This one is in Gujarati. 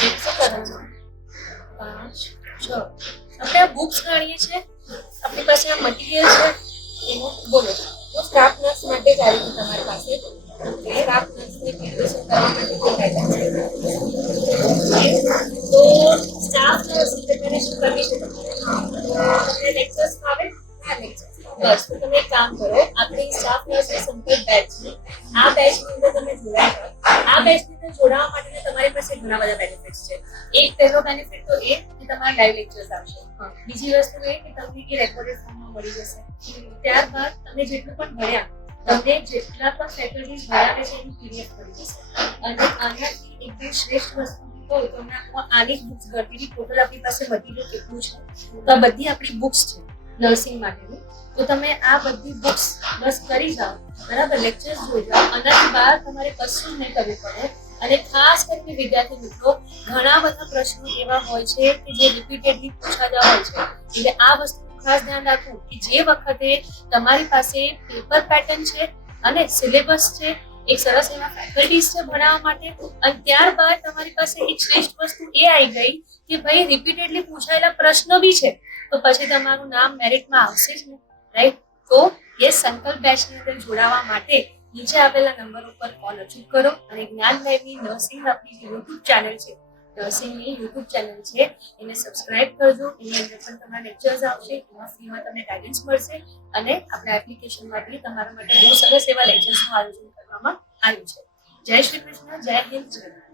બેન શું કરો છો? 5 6 આપણે આ બુક્સ ગણીએ છીએ, આપણી પાસે આ મટીરિયલ છે એનું બોલો. તો સ્ટાફ નર્સ માટે જ આવી ગયું તમારી પાસે. સ્ટાફ નર્સને ગ્રેજ્યુએશન કરવા માટે કોઈ ગાઈડન્સ છે? તો સ્ટાફ નર્સ પ્રિપેરેશન કરવી છે તમને લેક્ચર્સ આવે? હા, લેક્ચર્સ. બસ તો તમે એક કામ કરો, આપણી સ્ટાફ નર્સની સંપર્ક બેચ છે. આ બેચની અંદર તમે જોડાઈ આ બેચની અંદર જોડાવા માટે તમારી પાસે ઘણા બધા બેનિફિટ્સ છે. એક પહેલો બેનિફિટ તો એ કે તમારા લાઈવ લેક્ચર્સ આવશે. બીજી વસ્તુ એ કે તમને એ રેકોર્ડેડ ફોર્મમાં મળી જશે. ત્યારબાદ તમે જેટલું પણ ભણ્યા, તમને જેટલા પણ ફેકલ્ટીઝ ભણાવે છે એની પીડીએફ મળી જશે. અને આનાથી એકદમ શ્રેષ્ઠ વસ્તુ કહું તો આની જ બુક્સ ગણતી હતી. ટોટલ આપણી પાસે મટીરિયલ કેટલું છે તો આ બધી આપણી બુક્સ છે નર્સિંગ માટેની. તો તમે આ બધી બુક્સ બસ કરી જાઓ, બરાબર, લેક્ચર્સ જોઈ જાઓ. આનાથી બહાર તમારે કશું નહીં કરવું પડે. અને ખાસ કરીને વિદ્યાર્થી મિત્રો, ઘણા બધા પ્રશ્નો એવા હોય છે કે જે રિપીટેડલી પૂછાતા હોય છે. એટલે આ વસ્તુનું ખાસ ધ્યાન રાખવું કે જે વખતે તમારી પાસે પેપર પેટર્ન છે અને સિલેબસ છે, એક સરસ એવા ફેકલ્ટીઝ છે ભણાવવા માટે, અને ત્યારબાદ તમારી પાસે એક શ્રેષ્ઠ વસ્તુ એ આવી ગઈ કે ભાઈ રિપીટેડલી પૂછાયેલા પ્રશ્નો બી છે, તો પછી તમારું નામ મેરિટમાં આવશે જ ને, રાઈટ? તો એ સંકલ્પ બેચની અંદર જોડાવા માટે નીચે આપેલા નંબર ઉપર કોલ અચૂક કરો અને જ્ઞાનમયની નર્સિંગ આપણી જે યુટ્યુબ ચેનલ છે, નર્સિંગની યુટ્યુબ ચેનલ છે, એને સબસ્ક્રાઇબ કરજો. એની અંદર પણ તમારા લેક્ચર્સ આવશે, એમાં ફ્રીમાં તમને ગાઈડન્સ મળશે અને આપણા એપ્લિકેશનમાં બી તમારા માટે બહુ સરસ એવા લેક્ચર્સનું આયોજન કરવામાં આવ્યું છે. જય શ્રી કૃષ્ણ, જય હિન્દ, જય ભારત.